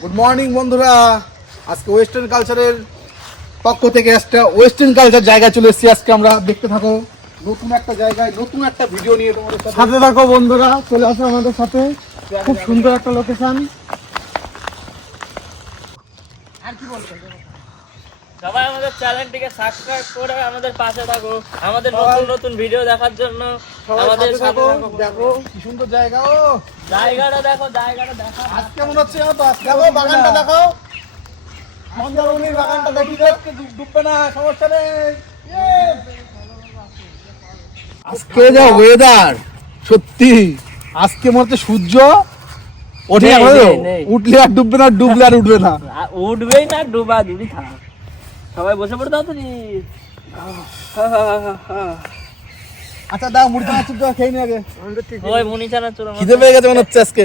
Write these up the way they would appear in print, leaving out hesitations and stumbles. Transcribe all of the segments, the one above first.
Good morning বন্ধুরা। আজকে western কালচারের পক্ষ থেকে একটা ওয়েস্টার্ন কালচার জায়গায় চলে এসেছি। আজকে আমরা দেখতে থাকো নতুন একটা জায়গায় নতুন একটা ভিডিও নিয়ে তোমাদের সাথে থাকো বন্ধুরা। চলে আসো আমাদের সাথে, খুব সুন্দর একটা লোকেশন। আর কি বলবো, সবাই আমাদের চ্যানেলটিকে সাবস্ক্রাইব করে আমাদের পাশে থাকো, আমাদের নতুন নতুন ভিডিও দেখার জন্য আমাদের সাথে থাকো। দেখো কি সুন্দর জায়গা। ও জায়গাটা দেখো, আজকে মনে হচ্ছে জানো তো, দেখো বাগানটা দেখো, মন্দারমণির বাগানটা দেখি, ডুববে না, সমস্যা নেই। আজকে যা ওয়েদার, সত্যি আজকে মনে হচ্ছে সূর্য ওঠে, উঠলে আর ডুববে না, ডুবলে আর উঠবে না। উঠবেই না, ডুবা ডুবি থাক। সবাই বসে পড়ে দাও তো নি। আচ্ছা দাও, মুড়ি চানা চুপ খেয়ে নি আগে। ওই মুনি চানা চুর খিদে পেয়ে গেছে মনে হচ্ছে আজকে।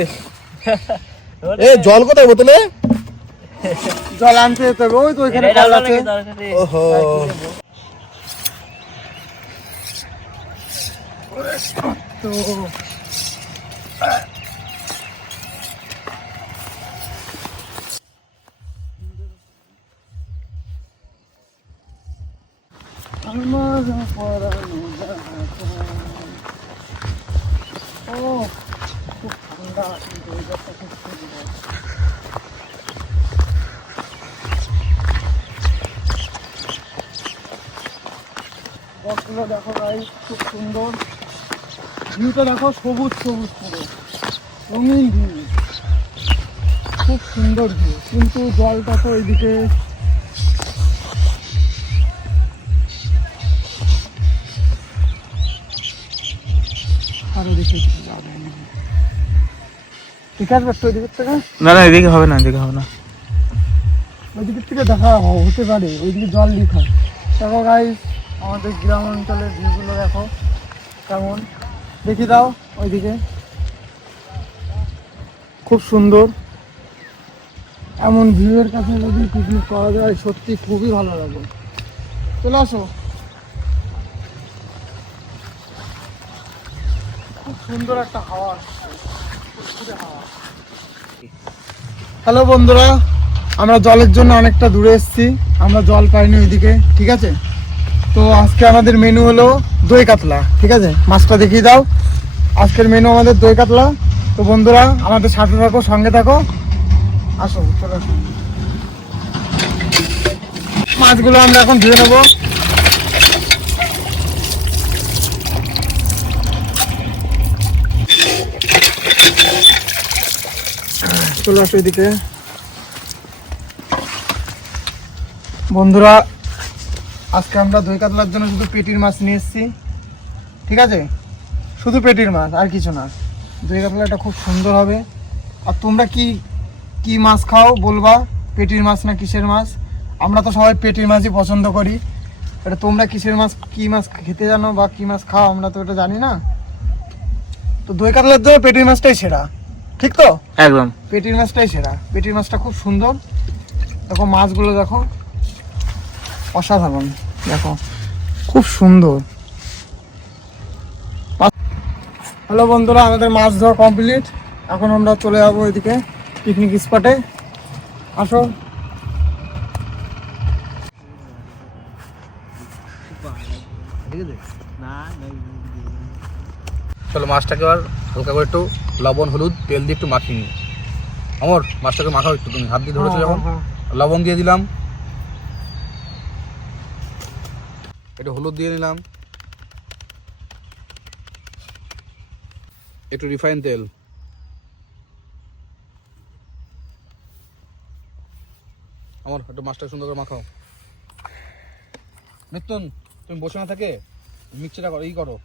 এ জল কোথায় বোতলে? জল আনতে যেতে হবে, ওই তো ওইখানে কল আছে। ওহো তো আমার পরানো ও খুব ঠান্ডা, কিন্তু ওয়েদারটা খুব সুন্দর। গাছগুলো দেখো ভাই, খুব সুন্দর ভিউটা দেখো, সবুজ সবুজ পুরো রঙিন ভিউ, খুব সুন্দর ভিউ। কিন্তু জলটা তো ওইদিকে আরো দিকে যাওয়া যায় না। ঠিক আছে, ওই দিকের থেকে না না, এদিকে হবে না, এদিকে হবে না। ওই দিকের থেকে দেখা হতে পারে, ওইদিকে জল লিক হয়। দেখো গাইস, আমাদের গ্রাম অঞ্চলের ভিউগুলো দেখো কেমন, দেখি দাও ওইদিকে, খুব সুন্দর। এমন ভিউয়ের কাছে যদি পিকনিক করা যায় সত্যি খুবই ভালো লাগে। চলে আসো, খুব সুন্দর একটা হাওয়া, হাওয়া। হ্যালো বন্ধুরা, আমরা জলের জন্য অনেকটা দূরে এসেছি, আমরা জল পাইনি ওইদিকে, ঠিক আছে। তো আজকে আমাদের মেনু হলো দই কাতলা, ঠিক আছে। মাছটা দেখিয়ে দাও, আজকের মেনু আমাদের দই কাতলা। তো বন্ধুরা আমাদের সাথে থাকো, সঙ্গে থাকো, আসো চলে আসো। মাছগুলো আমরা এখন ধুয়ে নেবো। চলে আসো এদিকে বন্ধুরা। আজকে আমরা দই কাতলার জন্য শুধু পেটির মাছ নিয়ে এসেছি, ঠিক আছে। শুধু পেটির মাছ, আর কিছু না। দই কাতলাটা খুব সুন্দর হবে। আর তোমরা কি কি মাছ খাও বলবা, পেটির মাছ না কিসের মাছ? আমরা তো সবাই পেটির মাছই পছন্দ করি। এটা তোমরা কিসের মাছ, কি মাছ খেতে জানো বা কি মাছ খাও, আমরা তো এটা জানি না। তো দই কাতলার জন্য পেটির মাছটাই সেরা, ঠিক তো? একদম পেটির মাছটাই সেরা। পেটির মাছটা খুব সুন্দর। দেখো মাছগুলো দেখো, অসাধারণ, দেখো খুব সুন্দর। হ্যালো বন্ধুরা, আমাদের মাছ ধোয়া কমপ্লিট। এখন আমরা চলে যাবো ওইদিকে পিকনিক স্পটে, আসো। চলো মাছটাকে আর হালকা করে একটু লবণ হলুদ তেল দিয়ে একটু মাখিয়ে নিই। আমার মাছটাকে মাখাও একটু, তুমি হাত দিয়ে ধরেছো যখন। লবণ দিয়ে দিলাম, একটু হলুদ দিয়ে নিলাম, একটু রিফাইন তেল, আমার একটু মাছটা সুন্দর করে মাখাও। নিত্যন তুমি বসে না থাকে মিক্সটা করো, ই করো,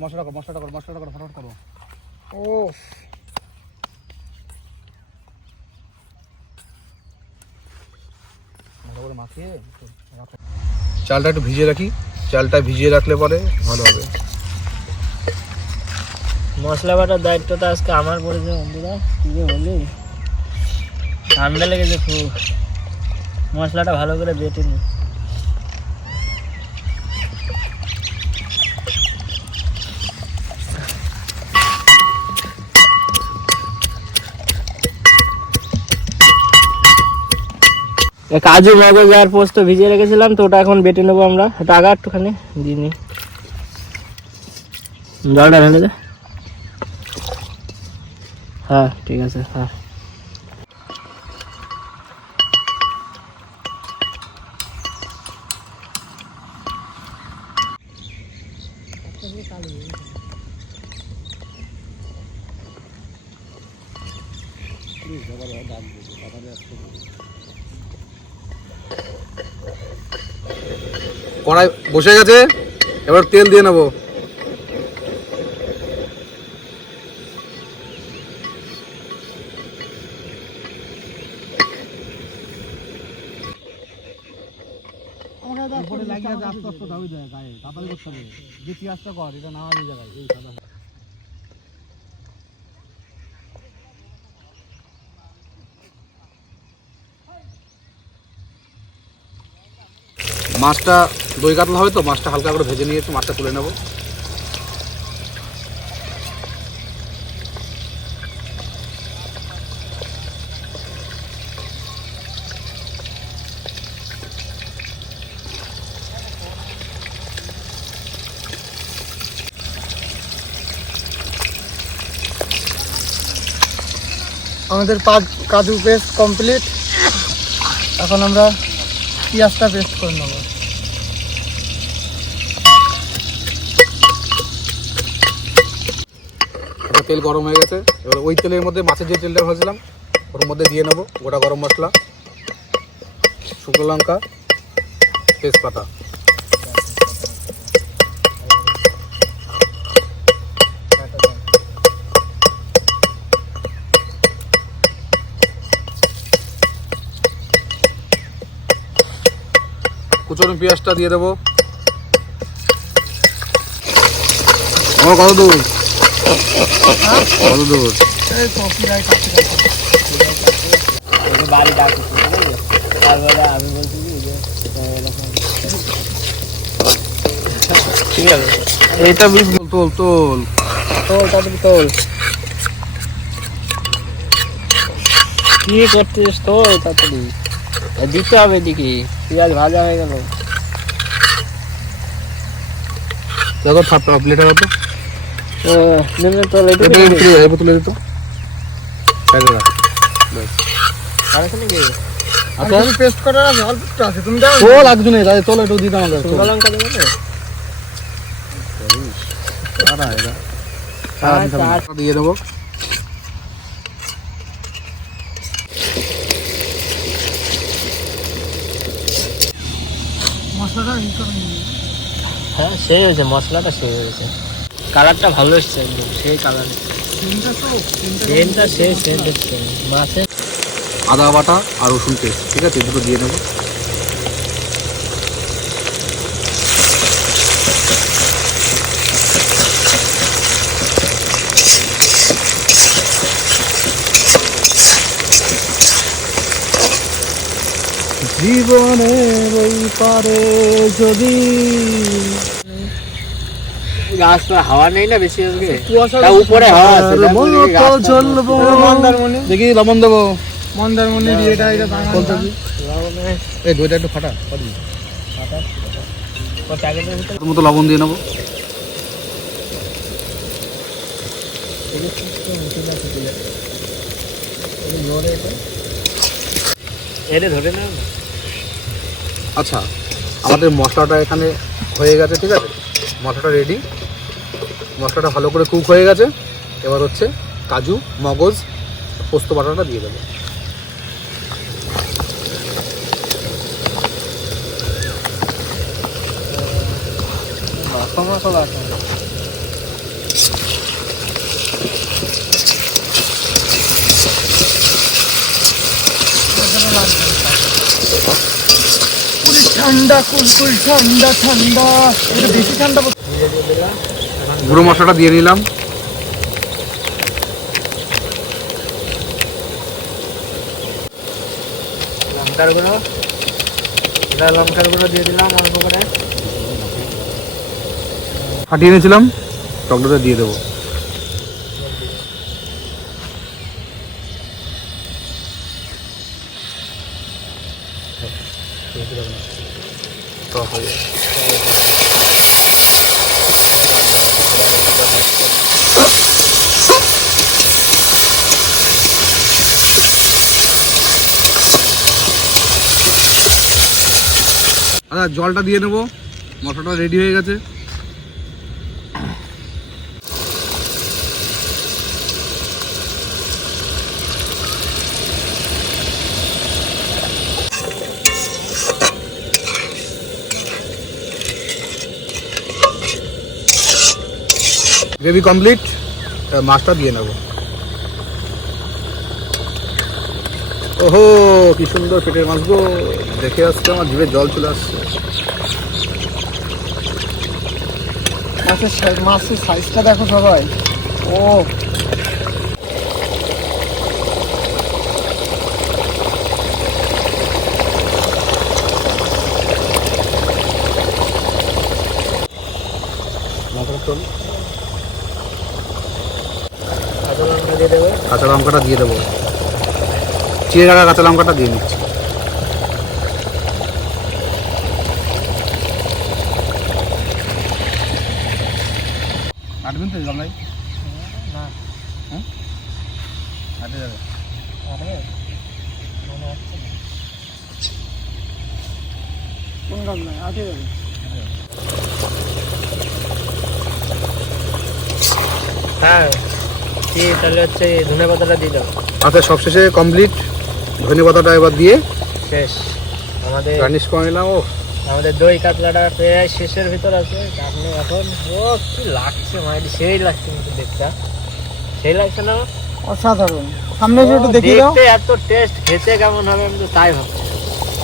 মশলাটা করো, ফটাফট করো। ও ভালো করে মাখিয়ে চালটা একটু ভিজিয়ে রাখি। চালটা ভিজিয়ে রাখলে পরে ভালো হবে। মশলা বাটার দায়িত্বটা আজকে আমার পড়েছে বন্ধুরা। কি যে বলি, ঠান্ডা লেগেছে খুব, মশলাটা ভালো করে বেটে নি। কাজু মগজ আর পোস্ত ভিজিয়ে রেখেছিলাম, তো ওটা এখন বেটে নেবো আমরা। ওটা আগা একটুখানি দিয়ে নি, জলটা ঢেলে দে। হ্যাঁ ঠিক আছে। হ্যাঁ কড়াই বসে গেছে, এবার তেল দিয়ে নেবো। মাছটা দই কাতলা হবে তো, মাছটা হালকা করে ভেজে নিয়ে একটু মাছটা তুলে নেবো। আমাদের কাজু পেস্ট কমপ্লিট। এখন আমরা পেঁয়াজটা পেস্ট করে নেবো। তেল গরম হয়ে গেছে, এবার ওই তেলের মধ্যে মাছের যে তেলটা ভাজলাম ওর মধ্যে দিয়ে নেবো গোটা গরম মশলা, শুকনো লঙ্কা, তেজপাতা। কুচনো পেঁয়াজটা দিয়ে দেবো। আমার কত দূর কত দূর এই কপিরাইট আছে। বাড়ি ডাকছে, তারপরে আমি বলছি কি যে ঠিক আছে, এইটা তোল তোল তোল তাড়াতাড়ি তোল। কি করছিস তোল তাড়াতাড়ি, দিতে হবে এদিকে। পেঁয়াজ ভাজা হয়ে গেল। দেখো প্লেটে কত তোল তুলে তুলে দিত। আচ্ছা আমি পেস্ট করার আছে, অল্প একটু আছে, তুমি দাও। তোল একজন তোল একটু দিতে আমাকে শুকনো লঙ্কা দেবে তো? দিয়ে দেবো। মশলাটা ই করে নিই। হ্যাঁ সেই হয়েছে, মশলাটা সেই হয়েছে, কালারটা ভালো এসছে একদম, সেই কালার। সেন্টটা সেই সেন্ট এসছে মাছে। আদা বাটা আর রসুন পেস্ট, ঠিক আছে, দুটো দিয়ে নেবো। জীবনের ওই পারে যদি গাছ তো হাওয়া নেই না বেশি, আজকে কুয়াশা তা উপরে হাওয়া আছে। মন্দারমণি, দেখি লবণ দেবো। মন্দারমণির এটা এটা বাংলা। এই দইটা একটু ফাটা মতো লবণ দিয়ে নেবো। এটা ধরে না। আচ্ছা আমাদের মশলাটা এখানে হয়ে গেছে, ঠিক আছে, মশলাটা রেডি। মশলাটা ভালো করে কুক হয়ে গেছে, এবার হচ্ছে কাজু মগজ পোস্ত বাটাটা দিয়ে দেবো। মশলা আছে। ঠান্ডা কুলকুল ঠান্ডা ঠান্ডা, এটা বেশি ঠান্ডা। গুঁড়ো মশলাটা দিয়ে নিলাম। লঙ্কার গুঁড়ো, লঙ্কার গুঁড়ো দিয়ে দিলাম অল্প করে। ফাটিয়ে নিয়েছিলাম, টকটা দিয়ে দেবো। তো হয়ে যাবে। আচ্ছা জলটা দিয়ে নেবো, মশলাটা রেডি হয়ে গেছে। গ্রেভি কমপ্লিট, মাছটা দিয়ে নেবো। ওহো কি সুন্দর পেটের মাছ গো, দেখে আসছে আমার জিভে জল চলে আসছে। মাছের সাইজটা দেখো সবাই। ও কাঁচা লঙ্কা দিয়ে দেবে। কাঁচা লঙ্কাটা দিয়ে দেবো, চিড়ে রাখা কাঁচা লঙ্কাটা দিয়ে নিচ্ছি। কাটবেন তো গামলাই? না হ্যাঁ কাটে যাবে। আরে মনে হচ্ছে না। কোন গামলায় আটে যাবে? হ্যাঁ কি তাহলে হচ্ছে ধনে পাতাটা দিয়ে দাও। আচ্ছা সবশেষে কমপ্লিট, ধনে পাতাটা এবার দিয়ে শেষ আমাদের গার্নিশ করে নিলাম। ও আমাদের দই কাতলাটা প্রায় শেষের ভিতর আছে। আপনি এখন ও কি লাগছে মাইরি, সেই লাগছে কিন্তু দেখতে, সেই লাগছে না? অসাধারণ। সামনে এসে একটু দেখিয়ে দাও। দেখতে এত টেস্ট, খেতে কেমন হবে আমি তো তাই ভাবছি।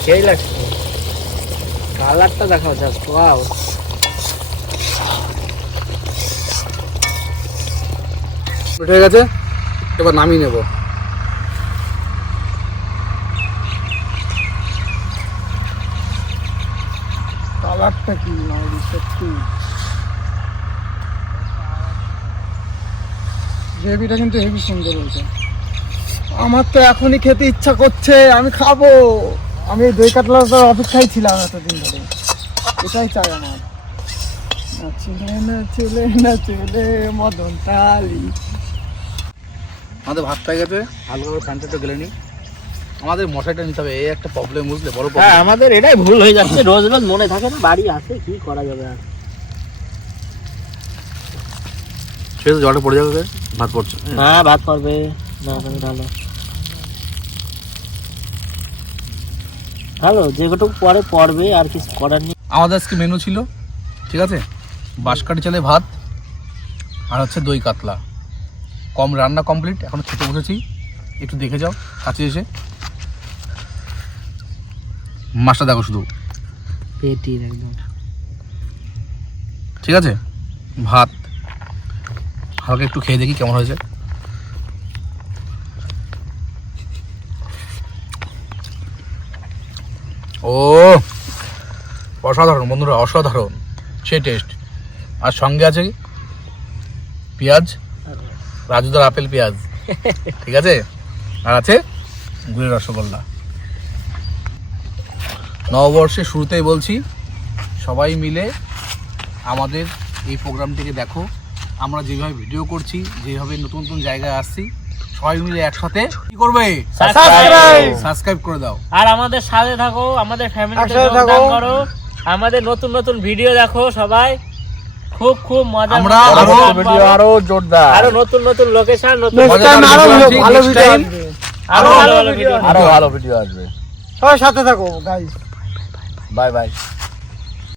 সেই লাগছে, কালারটা দেখাও জাস্ট ওয়াও। উঠে গেছে, এবার নামিয়ে নেব। কালারটা কি মাইরি, সত্যি গ্রেভিটা কিন্তু হেভি সুন্দর হয়েছে। আমার তো এখনই খেতে ইচ্ছা করছে, আমি খাবো। আমি এই দই কাতলাটার অপেক্ষায় ছিলাম এতদিন ধরে, এটাই চাই আমার। নাচলে নাচলে নাচলে মদন তালি। আমাদের ভাতটা হয়ে গেছে, হালকা করে প্যান্টটা একটু গেলে নি। আমাদের মশাইটা নিতে হবে, এই একটা প্রবলেম বুঝলে, বড় হ্যাঁ প্রবলেম। আমাদের এটাই ভুল হয়ে যাচ্ছে, রোজ রোজ মনে থাকে না, বাড়ি আছে কি করা যাবে আর। ঠিক আছে জলটা পড়ে যাবে, ভাত পড়ছে। হ্যাঁ ভাত পারবে না, ভালো ভালো যেটুকু পরে পড়বে আর কিছু করার নেই। আমাদের আজকে মেনু ছিল, ঠিক আছে, বাঁশকাঠি চালে ভাত আর হচ্ছে দই কাতলা। কম রান্না কমপ্লিট, এখন খেতে বসেছি। একটু দেখে যাও কাছে এসে, মাছটা দেখো শুধু, পেটির একদম ঠিক আছে। ভাত হালকা একটু খেয়ে দেখি কেমন হয়েছে। ও অসাধারণ বন্ধুরা, অসাধারণ, সেই টেস্ট। আর সঙ্গে আছে পেঁয়াজ, রাজুদার আপেল পেঁয়াজ, ঠিক আছে। আর আছে গুড়ের রসগোল্লা। নববর্ষের শুরুতেই বলছি, সবাই মিলে আমাদের এই প্রোগ্রামটিকে দেখো। আমরা যেভাবে ভিডিও করছি, যেভাবে নতুন নতুন জায়গায় আসছি, সবাই মিলে একসাথে কি করবে, সাবস্ক্রাইব করে দাও। আর আমাদের সাথে থাকো, আমাদের ফ্যামিলিতে একসাথে যোগদান থাকো। করো, আমাদের নতুন নতুন ভিডিও দেখো সবাই। খুব খুব মজা, আমরা আরো জোরদার, আরো নতুন নতুন লোকেশন, নতুন Next time আরো ভালো ভিডিও আসবে। আরো ভালো ভালো ভিডিও। আরো ভালো ভিডিও আসবে। সবাই সাথে থাকো গাইস। Bye bye.